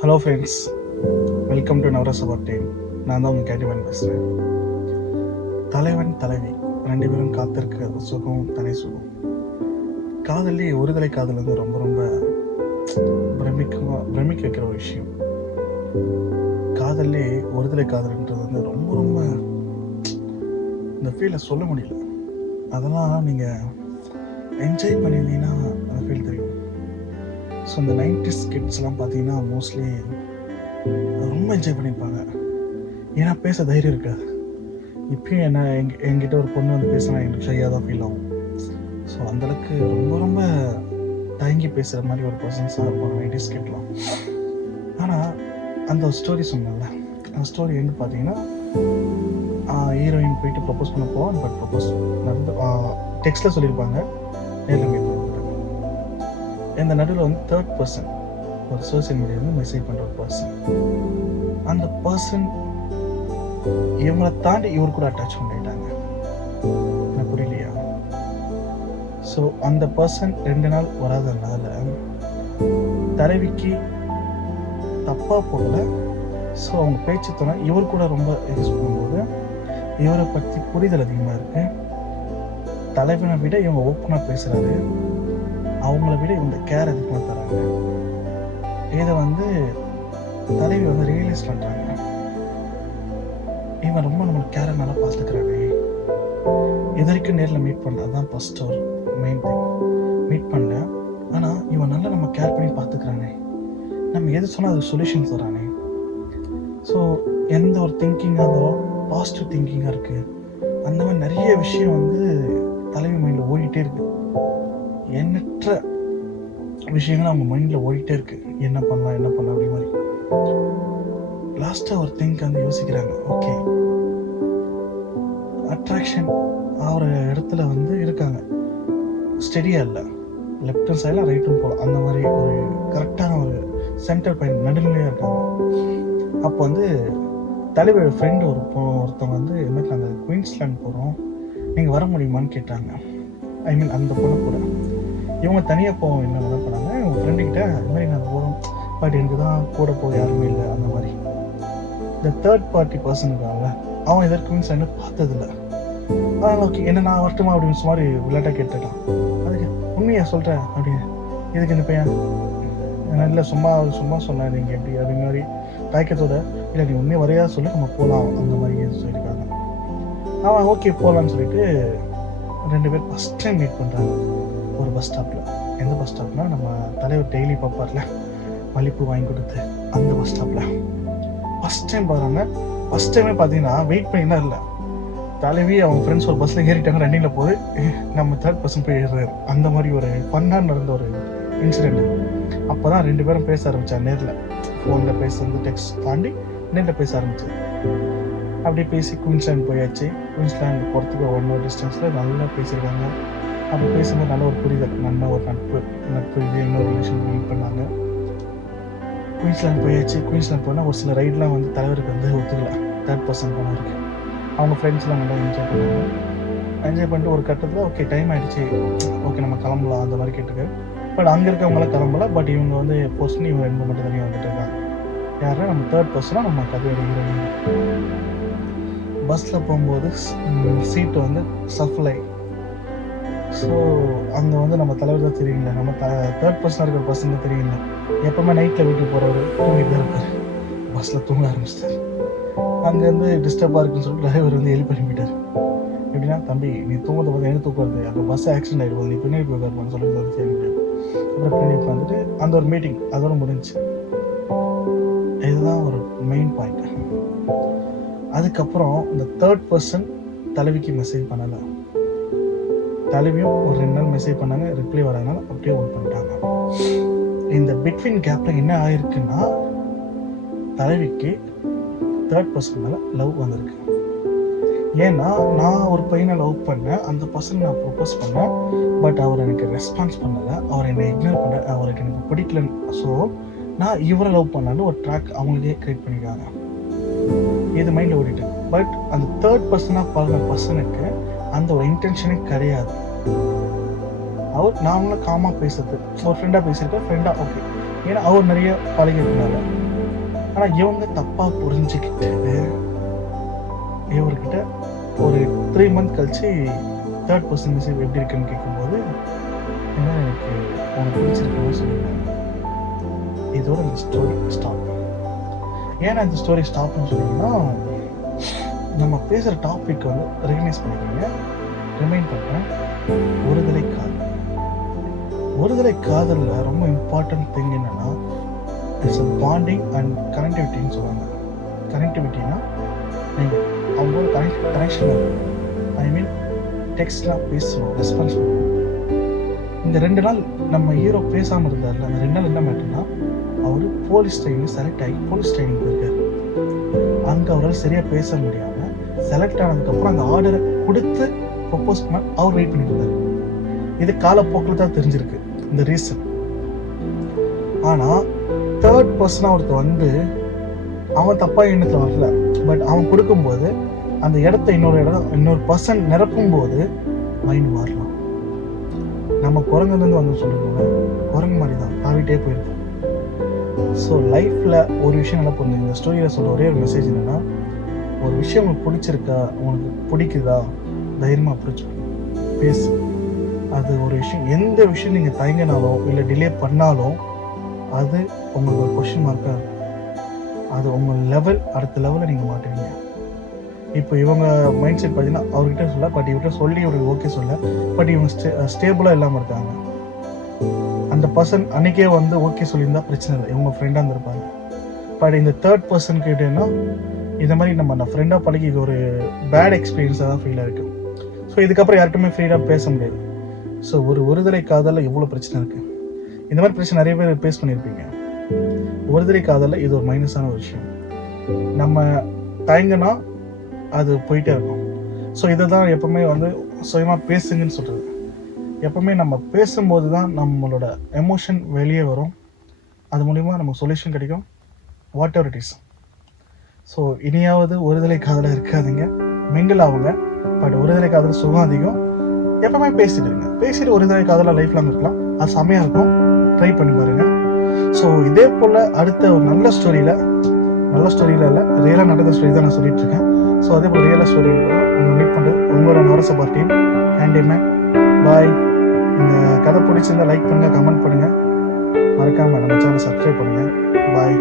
Hello friends, welcome to Navaras about time. நான் தான் உங்கள் கேட்டிவன் பேசுகிறேன். தலைவன் தலைவி ரெண்டு பேரும் காத்திருக்க சுகம் தனி சுகம். காதல்லே ஒருதலை காதல் வந்து ரொம்ப ரொம்ப பிரமிக்க வைக்கிற ஒரு விஷயம். காதல்லே ஒருதலை காதல்ன்றது வந்து ரொம்ப ரொம்ப இந்த ஃபீலை சொல்ல முடியல. அதெல்லாம் நீங்கள் என்ஜாய் பண்ணியிருந்தீங்கன்னா அந்த ஃபீல் தெரியும். ஸோ இந்த 90s கிட்ஸ்லாம் பார்த்தீங்கன்னா மோஸ்ட்லி ரொம்ப என்ஜாய் பண்ணியிருப்பாங்க. ஏன்னா பேச தைரியம் இருக்காது. இப்பயும் என்ன என்கிட்ட ஒரு பொண்ணு வந்து பேசினா எனக்கு ஷையாக தான் ஃபீல் ஆகும். ஸோ அந்தளவுக்கு ரொம்ப ரொம்ப தயங்கி பேசுகிற மாதிரி ஒரு பர்சன்ஸாக இருப்பாங்க 90s கிட்லாம். ஆனால் அந்த ஸ்டோரி சொன்னல, அந்த ஸ்டோரி எங்கே பார்த்தீங்கன்னா ஹீரோயின் போயிட்டு ப்ரப்போஸ் பண்ண போவான். பட் ப்ரப்போஸ் நடந்து டெக்ஸ்ட்டில் சொல்லியிருப்பாங்க, நேரில் மீட் பண்ணிட்டாங்க. இந்த நடுவில் வந்து தேர்ட் பர்சன் ஒரு சோசியல் மீடியாவில் மெசேஜ் பண்ணுற ஒரு பர்சன், அந்த பர்சன் இவங்களை தாண்டி இவர் கூட அட்டாச்மெண்ட் ஆகிட்டாங்க. எனக்கு புரியலையா? ஸோ அந்த பர்சன் 2 நாள் வராதனால தலைவிக்கு தப்பாக போகல. ஸோ அவங்க பேச்சு துணை இவர் கூட ரொம்ப யூஸ் பண்ணும்போது இவரை பற்றி புரிதல் அதிகமாக இருக்கு. தலைவனை விட இவங்க ஓப்பனாக பேசுகிறாரு, அவங்கள விட இவங்க கேர் அதிகமாக தராங்க. இதை வந்து தலைவி வந்து ரியலைஸ் பண்ணுறாங்க, இவன் ரொம்ப நம்மளுக்கு கேரை நல்லா பார்த்துக்கிறானே. இது வரைக்கும் நேரில் மீட் பண்ணல, அதுதான் ஃபர்ஸ்ட் ஒரு மெயின் திங். மீட் பண்ணல, ஆனால் இவன் நல்லா நம்ம கேர் பண்ணி பார்த்துக்கிறானே, நம்ம எது சொன்னால் அது சொல்யூஷன் தரானே. ஸோ எந்த ஒரு திங்கிங்காக இருந்தாலும் பாசிட்டிவ் திங்கிங்காக இருக்குது. அந்த மாதிரி நிறைய விஷயம் வந்து தலைவி மைண்டில் ஓடிட்டே இருக்குது. எண்ணற்ற விஷயங்கள் அவங்க மைண்டில் ஓடிட்டே இருக்கு. என்ன பண்ணலாம் அப்படி மாதிரி. லாஸ்ட்டாக ஒரு திங்க் வந்து யோசிக்கிறாங்க, ஓகே அட்ராக்ஷன் ஆகிற இடத்துல வந்து இருக்காங்க, ஸ்டெடியாக இல்லை, லெஃப்ட் ஹேண்ட் சைடில் ரைட் ஹேண்ட் போகலாம், அந்த மாதிரி ஒரு கரெக்டான ஒரு சென்டர் பாயிண்ட் நடுநிலையாக இருக்காங்க. அப்போ வந்து தலைவரோட ஃப்ரெண்டு ஒருத்தவங்க வந்து இது மாதிரி நாங்கள் குயின்ஸ்லாண்ட் போகிறோம், நீங்கள் வர முடியுமான்னு கேட்டாங்க. ஐ மீன் அந்த பொண்ணு கூட. இவங்க தனியாக போவோம் என்ன பண்ணாங்க, இவங்க ஃப்ரெண்டுக்கிட்ட இது மாதிரி நாங்கள் போகிறோம், பட் எனக்கு தான் கூட போக யாருமே இல்லை. அந்த மாதிரி இந்த தேர்ட் பார்ட்டி பர்சனுக்காக அவன் இதற்கு குயின்ஸ்லாண்டு பார்த்ததில்லை. அதனால் ஓகே என்ன நான் வரட்டுமா அப்படின்னு சுமார் விளையாட்டாக கேட்டுட்டான். அதுக்கு உண்மையாக சொல்கிறேன் அப்படின்னு. இதுக்கு இந்த பையன் இல்லை சும்மா சொன்னேன் நீங்கள் எப்படி அப்படிங்கிற மாதிரி தயக்கத்தோட, இல்லை நீ உண்மையை வரையா சொல்லி நம்ம போகலாம் அந்த மாதிரி சொல்லியிருக்காங்க. அவன் ஓகே போகலான்னு சொல்லிட்டு 2 பேர் ஃபஸ்ட் டைம் மீட் பண்ணுறாங்க ஒரு பஸ் ஸ்டாப்பில். எந்த பஸ் ஸ்டாப்னால் நம்ம தலைவர் டெய்லி பார்ப்பார்ல மல்லிப்பூ வாங்கி கொடுத்து அந்த பஸ் ஸ்டாப்பில் ஃபஸ்ட் டைம் பார்க்குறாங்க. ஃபஸ்ட் டைமே பார்த்தீங்கன்னா வெயிட் பண்ணினா இல்லை, தலைவி அவங்க ஃப்ரெண்ட்ஸ் ஒரு பஸ்ஸில் ஏறிட்டாங்க, ரன்னிங்கில் போது நம்ம தேர்ட் பர்சன் போய் ஏறுறாரு. அந்த மாதிரி ஒரு ஃபன்னாக நடந்த ஒரு இன்சிடென்ட். அப்போ தான் 2 பேரும் பேச ஆரம்பித்தார். நேரில் ஃபோனில் பேசுறது டெக்ஸ்ட் தாண்டி நேரில் பேச ஆரம்பிச்சு. அப்படியே பேசி குயின்ஸ்லாண்ட் போயாச்சு. குயின்ஸ்லாண்ட் போகிறதுக்கு 1 hour டிஸ்டன்ஸில் நல்லா பேசியிருக்காங்க. அப்படி பேசும்போது நல்ல ஒரு புரிதல், நல்ல ஒரு நட்பு இது இன்னொரு ரிலேஷன் மீட் பண்ணாங்க. குயின்ஸ்லாண்ட் போயாச்சு. குயின்ஸ்லாண்ட் போனால் ஒரு சில ரைடெலாம் வந்து தலைவருக்கு வந்து ஒத்துக்கல, தேர்ட் பர்சன் போனவருக்கு. அவங்க ஃப்ரெண்ட்ஸ்லாம் நல்லா என்ஜாய் பண்ணாங்க. என்ஜாய் பண்ணிட்டு ஒரு கட்டத்தில் ஓகே டைம் ஆகிடுச்சு, ஓகே நம்ம கிளம்பலாம் அந்த மாதிரி கேட்டுக்காரு. பட் அங்கே இருக்கவங்களாம் கிளம்பல. பட் இவங்க வந்து போஸ்ட்னு இவங்க 2 மட்டும் தனியாக வந்துட்டு இருக்காங்க. யாருன்னா நம்ம தேர்ட் பர்சனாக நம்ம கதையோட ஹீரோயின். பஸ்ஸில் போகும்போது சீட்டு வந்து சஃப்லை. ஸோ அங்கே வந்து நம்ம தலைவர் தான் தெரியுங்களா, நம்ம தேர்ட் பர்சனாக இருக்கிற பர்சன் தான் தெரியுங்களா. எப்போவுமே நைட்டில் வீட்டுக்கு போகிறவர் தூங்கிட்டு தான் இருப்பார், பஸ்ஸில் தூங்க ஆரம்பிச்சிட்டார். அங்கேருந்து டிஸ்டர்பாக இருக்குன்னு சொல்லிட்டு டிரைவர் வந்து எழுப்பி அனுப்பிட்டார். எப்படின்னா, தம்பி நீ தூங்குறத பார்த்து எனக்கு தூக்குறது, அங்கே பஸ் ஆக்சிடென்ட் ஆகிடுவோம், நீ பின்னாடி போய் உட்காருப்பான்னு சொல்லிட்டு வந்து சரிட்டு அப்புறம் பின்னாடி உட்காந்துட்டு அந்த ஒரு மீட்டிங் அதோட முடிஞ்சு. இதுதான் ஒரு மெயின் பாயிண்ட். அதுக்கப்புறம் இந்த தேர்ட் பர்சன் தலைவிக்கு மெசேஜ் பண்ணலை. தலைவியும் ஒரு 2 நாள் மெசேஜ் பண்ணாங்க, ரிப்ளை வராதனால அப்படியே ஓட் பண்ணிட்டாங்க. இந்த பிட்வீன் கேப்பில் என்ன ஆயிருக்குன்னா, தலைவிக்கு தேர்ட் பர்சன் மேலே லவ் வந்திருக்கு. ஏன்னா நான் ஒரு பையனை லவ் பண்ணேன், அந்த பர்சன் நான் ப்ரொப்போஸ் பண்ணேன், பட் அவர் எனக்கு ரெஸ்பான்ஸ் பண்ணலை, அவர் என்னை இக்னோர் பண்ண, அவருக்கு எனக்கு பிடிக்கலன்னு. ஸோ நான் இவரை லவ் பண்ணாலும் ஒரு ட்ராக் அவங்களுக்கே க்ரியேட் பண்ணியிருக்காங்க. இது மைண்டில் ஓடிட்டு. பட் அந்த தேர்ட் பர்சனாக பழகின பர்சனுக்கு அந்த ஒரு இன்டென்ஷனே கிடையாது. நான் அவங்கள காமாக பேசுறது, ஒரு ஃப்ரெண்டாக பேசியிருக்கேன், ஃப்ரெண்டாக ஓகே. ஏன்னா அவர் நிறைய பழகிருக்கனால ஆனால் இவங்க தப்பாக புரிஞ்சுக்கிட்டு இவர்கிட்ட ஒரு 3 month கழிச்சு தேர்ட் பர்சன் மெசேஜ் எப்படி இருக்குன்னு கேட்கும்போது என்ன எனக்கு உனக்கு பிடிச்சிருக்குன்னு சொல்லியிருக்காங்க. இதோட இந்த ஸ்டோரி ஸ்டாப். ஏன்னா இந்த ஸ்டோரி ஸ்டாப்னு சொன்னீங்கன்னா, நம்ம பேசுகிற டாபிக் வந்து ரெகனைஸ் பண்ணிக்கோங்க. ரிமைண்ட் பண்ணுறேன், ஒருதலை காதல். ஒருதலை காதலில் ரொம்ப இம்பார்ட்டன்ட் திங் என்னென்னா, இட்ஸ் அ பாண்டிங் அண்ட் கனெக்டிவிட்டின்னு சொல்லுவாங்க. கனெக்டிவிட்டினா நீங்கள் அவங்களோட கனெக்ஷன் இருக்கும். ஐ மீன் டெக்ஸ்ட்லாம் பேசணும், ரெஸ்பான்ஸ் பண்ணணும். இந்த 2 நாள் நம்ம ஹீரோ பேசாமல் இருந்தார்ல, அந்த 2 நாள் என்ன மேட்டர்னா, அவர் போலீஸ் ட்ரைனிங் செலக்ட் ஆகி போலீஸ் ட்ரைனிங் போயிருக்காரு. அங்கே அவரால் சரியாக பேச முடியாமல் செலக்ட் ஆனதுக்கப்புறம் அந்த ஆர்டரை கொடுத்து ப்ரொப்போஸ் பண்ண அவர் வெயிட் பண்ணியிருந்தார். இது காலப்போக்கில் தான் தெரிஞ்சிருக்கு இந்த ரீசன். ஆனால் தேர்ட் பர்சனாக ஒருத்தர் வந்து அவன் தப்பாக எண்ணத்தில் வரல, பட் அவன் கொடுக்கும்போது அந்த இடத்த இன்னொரு பர்சன் நிரப்பும் போது மைண்ட் மாறலாம். நம்ம குரங்குலேருந்து வந்து சொல்லுவோங்க, குரங்கு மாதிரி தான் தாவிட்டே போயிருக்கோம். ஸோ லைஃப்பில் ஒரு விஷயம் நல்லா புரிஞ்சு, இந்த ஸ்டோரியில் சொல்ல ஒரே ஒரு மெசேஜ் என்னென்னா, ஒரு விஷயம் உங்களுக்கு பிடிச்சிருக்கா, உங்களுக்கு பிடிக்குதா, தைரியமாக அப்ரோச் பேசு. அது ஒரு விஷயம், எந்த விஷயம் நீங்கள் தயங்கினாலும் இல்லை டிலே பண்ணாலும் அது உங்களுக்கு ஒரு கொஷின் மார்க்காக இருக்கும். அது உங்கள் லெவல், அடுத்த லெவலில் நீங்கள் மாட்டுவீங்க. இப்போ இவங்க மைண்ட் செட் பார்த்தீங்கன்னா, அவர்கிட்ட சொல்ல, பட் இவர்கிட்ட சொல்லி இவருக்கு ஓகே சொல்ல, பட் இவங்க ஸ்டேபிளாக இல்லாமல் இருக்காங்க. அந்த பர்சன் அன்றைக்கே வந்து ஓகே சொல்லியிருந்தா பிரச்சனை இல்லை, இவங்க ஃப்ரெண்டாக இருந்திருப்பாங்க. பட் இந்த தேர்ட் பர்சன் கிட்டேன்னா இந்த மாதிரி நம்ம ஃப்ரெண்டாக பழகி இது ஒரு பேட் எக்ஸ்பீரியன்ஸாக தான் ஃபீலாக இருக்குது. ஸோ இதுக்கப்புறம் யார்கிட்டுமே ஃப்ரீடாக பேச முடியாது. ஸோ ஒருதலை காதலில் எவ்வளோ பிரச்சனை இருக்குது. இந்த மாதிரி பிரச்சனை நிறைய பேர் பேஸ் பண்ணியிருப்பீங்க. ஒருதலை காதலில் இது ஒரு மைனஸான ஒரு விஷயம். நம்ம தயங்கினா அது போயிட்டே இருக்கும். ஸோ இதை தான் எப்போவுமே வந்து சுயமாக பேசுங்கன்னு சொல்கிறது. எப்போவுமே நம்ம பேசும்போது தான் நம்மளோட எமோஷன் வெளியே வரும். அது மூலிமா நமக்கு சொல்யூஷன் கிடைக்கும், what ever it is. So இனியாவது ஒருதலை காதலாக இருக்காதுங்க, மிங்கிள் ஆகுங்க. பட் ஒருதலை காதல் சுகம் அதிகம். எப்பவுமே பேசிட்டு இருங்க. பேசிட்டு ஒருதலை காதலாக லைஃப் லாங் இருக்கலாம். அது செம்மையாக இருக்கும், ட்ரை பண்ணி பாருங்கள். ஸோ இதே போல் அடுத்த ஒரு நல்ல ஸ்டோரியில் இல்லை, ரியலாக நடந்த ஸ்டோரி தான் நான் சொல்லிட்டு இருக்கேன். ஸோ அதே போல் ரியலாக ஸ்டோரியில் உங்களை மீட் பண்ணுறது உங்களோட நவரசபா டீம். ஹேண்டிமேன் பாய். இந்த கதை பிடிச்சிருந்தால் லைக் பண்ணுங்கள், கமெண்ட் பண்ணுங்கள், மறக்காமல் நம்ம சேனலை சப்ஸ்கிரைப் பண்ணுங்கள். பாய்.